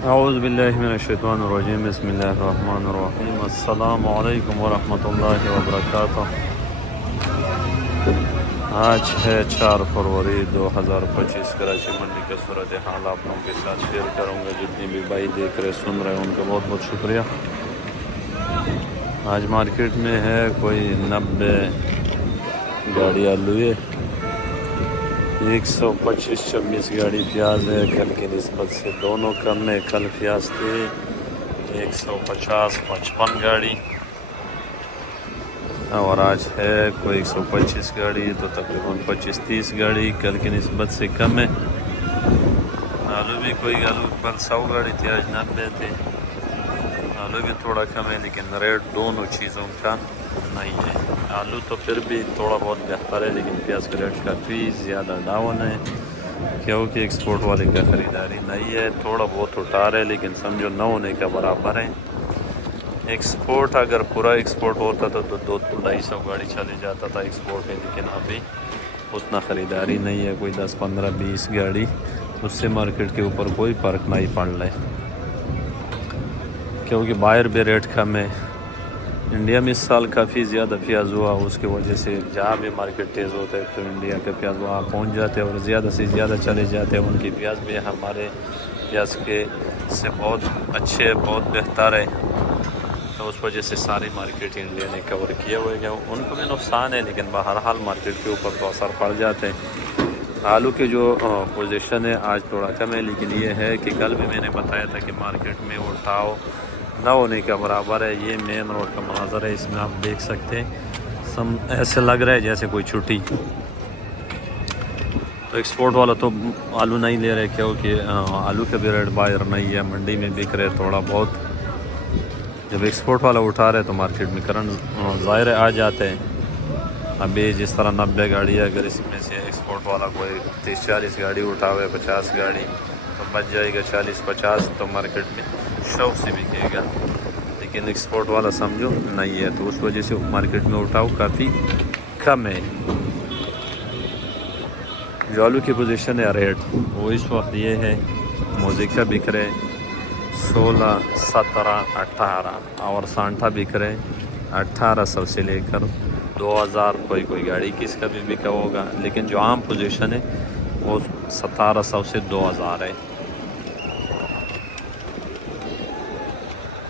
اعوذ باللہ من الشیطان الرجیم بسم اللہ الرحمن الرحیم السلام علیکم ورحمۃ اللہ وبرکاتہ۔ آج ہے 4 فروری 2025۔ کراچی منڈی کا صورت حال آپ لوگوں کے ساتھ شیئر کروں گا۔ جتنے بھی بھائی دیکھ رہے سن رہے ان کا بہت بہت شکریہ۔ آج مارکیٹ میں ہے کوئی 90 گاڑی آلو ہے، 125-26 گاڑی پیاز ہے۔ کل کی نسبت سے دونوں کم ہے، کل پیاز تھے 150-55 گاڑی اور آج ہے کوئی 125 گاڑی، تو تقریباً 25-30 گاڑی کل کی نسبت سے کم ہے۔ آلو بھی کوئی کل 100 گاڑی تھی، آج 90 تھے۔ آلو بھی تھوڑا کم ہے لیکن ریٹ دونوں چیزوں کا نہیں ہے۔ آلو تو پھر بھی تھوڑا بہت بہتر ہے لیکن پیاز کا ریٹ کافی زیادہ ڈاؤن ہے کیونکہ ایکسپورٹ والے کا خریداری نہیں ہے۔ تھوڑا بہت اٹھا رہے لیکن سمجھو نہ ہونے کا برابر ہے۔ ایکسپورٹ اگر پورا ایکسپورٹ ہوتا تھا تو 200-250 گاڑی چلے جاتا تھا ایکسپورٹ ہے، لیکن ابھی اتنا خریداری نہیں ہے، کوئی 10-15-20 گاڑی، اس سے مارکیٹ کے اوپر کوئی فرق نہیں پڑ رہا ہے کیونکہ باہر بھی ریٹ کم ہے۔ انڈیا میں اس سال کافی زیادہ پیاز ہوا، اس کی وجہ سے جہاں بھی مارکیٹ تیز ہوتا ہے تو انڈیا کا پیاز وہاں پہنچ جاتے ہیں اور زیادہ سے زیادہ چلے جاتے ہیں۔ ان کی پیاز بھی ہمارے پیاز کے سے بہت اچھے، بہت بہتر ہے، تو اس وجہ سے ساری مارکیٹ انڈیا نے کور کیے ہوئے ہیں۔ ان کو بھی نقصان ہے لیکن بہرحال مارکیٹ کے اوپر تو اثر پڑ جاتے ہیں۔ آلو کے جو پوزیشن ہے آج تھوڑا کم ہے، لیکن یہ ہے کہ کل بھی میں نے بتایا تھا کہ مارکیٹ میں اٹھاؤ نہ ہونے کا برابر ہے۔ یہ مین روڈ کا مناظر ہے، اس میں آپ دیکھ سکتے ہیں ایسے لگ رہا ہے جیسے کوئی چھٹی۔ تو ایکسپورٹ والا تو آلو نہیں لے رہے کیونکہ آلو کا بھی ریٹ باہر نہیں ہے، منڈی میں بک رہے تھوڑا بہت۔ جب ایکسپورٹ والا اٹھا رہے تو مارکیٹ میں کرنٹ ظاہر آ جاتے ہیں۔ ابھی جس طرح 90 گاڑی ہے، اگر اس میں سے ایکسپورٹ والا کوئی 30-40 گاڑی اٹھاوے، 50 گاڑی تو بچ جائے گا 40-50، تو مارکیٹ میں شوق سے بکے گا، لیکن ایکسپورٹ والا سمجھو نہیں ہے، تو اس وجہ سے مارکیٹ میں اٹھاؤ کافی کم ہے۔ جو آلو کی پوزیشن ہے ریٹ وہ اس وقت یہ ہے، موزیکا بک رہے 16, 17, 18 اور سانٹا بک رہے 1800 سے لے کر 2000، کوئی گاڑی کس کا بھی بکا ہوگا، لیکن جو عام پوزیشن ہے وہ 1700 سے 2000 ہے۔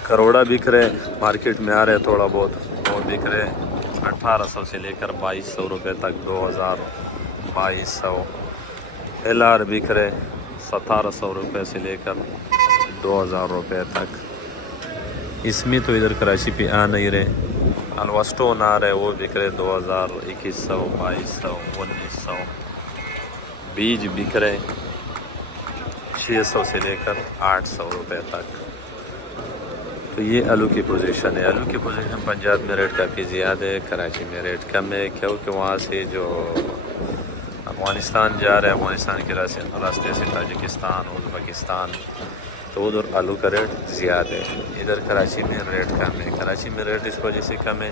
کروڑا بک رہے مارکیٹ میں آ رہے تھوڑا بہت، وہ بک رہے 1800 سے لے کر 2200 روپے تک، 2200۔ ایل آر بک رہے 1700 روپے سے لے کر 2000 روپے تک۔ اس میں تو ادھر کراچی پہ آ نہیں رہے، الوسٹون آ رہے، وہ بک رہے 2000، 2100، 2200، 1900۔ بیج بک رہے 600 سے لے کر 800 روپے تک۔ تو یہ آلو کی پوزیشن ہے۔ آلو کی پوزیشن پنجاب میں ریٹ کافی زیادہ ہے، کراچی میں ریٹ کم ہے کیونکہ وہاں سے جو افغانستان جا رہے ہیں، افغانستان کے راستے سے تاجکستان، ازبکستان، تو ادھر آلو کا ریٹ زیادہ ہے۔ ادھر کراچی میں ریٹ کم ہے۔ کراچی میں ریٹ اس وجہ سے کم ہے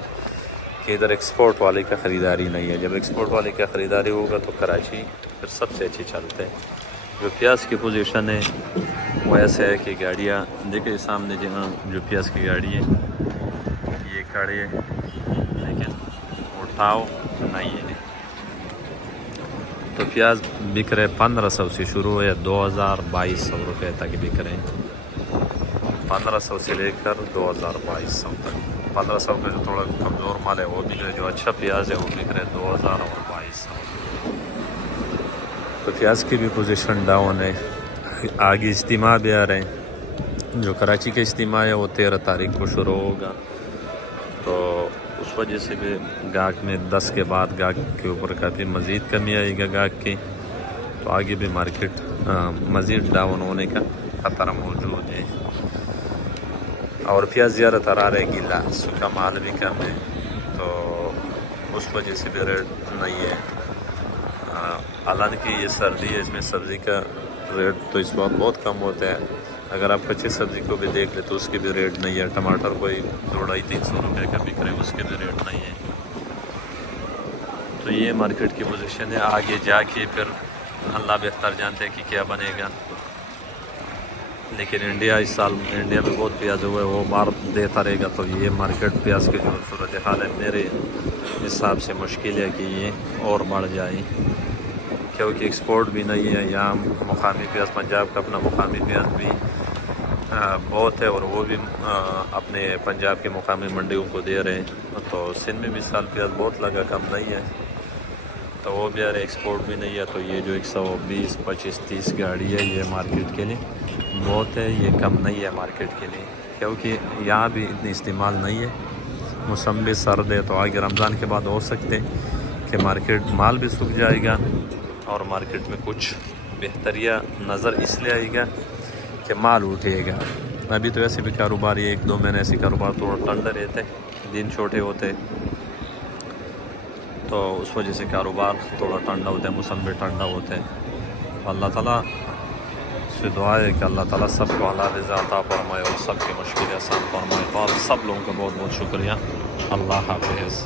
کہ ادھر ایکسپورٹ والے کا خریداری نہیں ہے۔ جب ایکسپورٹ والے کا خریداری ہوگا تو کراچی پھر سب سے اچھی چلتے ہیں۔ جو پیاز کی پوزیشن ہے وہ ایسے ہے کہ گاڑیاں دیکھیں سامنے، جو پیاز کی گاڑی ہے یہ کھڑی ہے لیکن اٹھاؤ نہیں ہے۔ تو پیاز بک رہے 1500 سے شروع ہے، 2000-2200 روپے تک بک رہے ہیں، 1500 سے لے کر 2200 تک۔ 1500 کا جو تھوڑا کمزور مال ہے وہ بک رہے، جو اچھا پیاز ہے وہ بک رہے 2000 اور 2200۔ تو پیاز کی بھی پوزیشن ڈاؤن ہے۔ آگے اجتماع بھی آ رہے ہیں، جو کراچی کا اجتماع ہے وہ 13 تاریخ کو شروع ہوگا، تو اس وجہ سے بھی گاہک میں 10 کے بعد گاہک کے اوپر کافی مزید کمی آئے گا گاہک کی، تو آگے بھی مارکیٹ مزید ڈاؤن ہونے کا خطرہ موجود ہے۔ اور پیاز زیادہ تر آ رہے گیلا، سکا مال بھی کم ہے، تو اس وجہ سے بھی ریٹ نہیں ہے۔ حالانکہ یہ سردی ہے، اس میں سبزی کا ریٹ تو اس وقت بہت کم ہوتا ہے۔ اگر آپ کچی سبزی کو بھی دیکھ لیں تو اس کی بھی ریٹ نہیں ہے۔ ٹماٹر کوئی 200-300 روپے کا بک رہے، اس کے بھی ریٹ نہیں ہے۔ تو یہ مارکیٹ کی پوزیشن ہے۔ آگے جا کے پھر اللہ بہتر جانتے ہیں کہ کیا بنے گا۔ لیکن انڈیا اس سال انڈیا میں بہت پیاز ہوا ہے، وہ مار دیتا رہے گا، تو یہ مارکیٹ پیاز کی جو صورتحال ہے میرے حساب سے مشکل ہے کہ یہ اور بڑھ جائے، کیونکہ ایکسپورٹ بھی نہیں ہے یہاں۔ مقامی پیاز پنجاب کا اپنا مقامی پیاز بھی بہت ہے، اور وہ بھی اپنے پنجاب کے مقامی منڈیوں کو دے رہے ہیں، تو سندھ میں بھی اس سال پیاز بہت لگا، کم نہیں ہے، تو وہ بھی ایکسپورٹ بھی نہیں ہے۔ تو یہ جو 120 25 30 گاڑی ہے یہ مارکیٹ کے لیے بہت ہے، یہ کم نہیں ہے مارکیٹ کے لیے، کیونکہ یہاں بھی اتنی استعمال نہیں ہے۔ موسم بھی سرد ہے، تو آگے رمضان کے بعد ہو سکتے کہ مارکیٹ مال بھی سوکھ جائے گا، اور مارکیٹ میں کچھ بہتریہ نظر اس لیے آئے گا کہ مال اٹھے گا۔ ابھی تو ایسے بھی کاروبار، یہ 1-2 مہینے ایسے کاروبار تھوڑا ٹھنڈا رہتے، دن چھوٹے ہوتے، تو اس وجہ سے کاروبار تھوڑا ٹھنڈا ہوتا ہے، موسم بھی ٹھنڈا ہوتا ہے۔ اللہ تعالیٰ سے دعا ہے کہ اللہ تعالیٰ سب کو حلال رزق عطا فرمائے اور سب کی مشکلیں آسان فرمائے۔ تو آپ سب لوگوں کا بہت بہت شکریہ۔ اللہ حافظ۔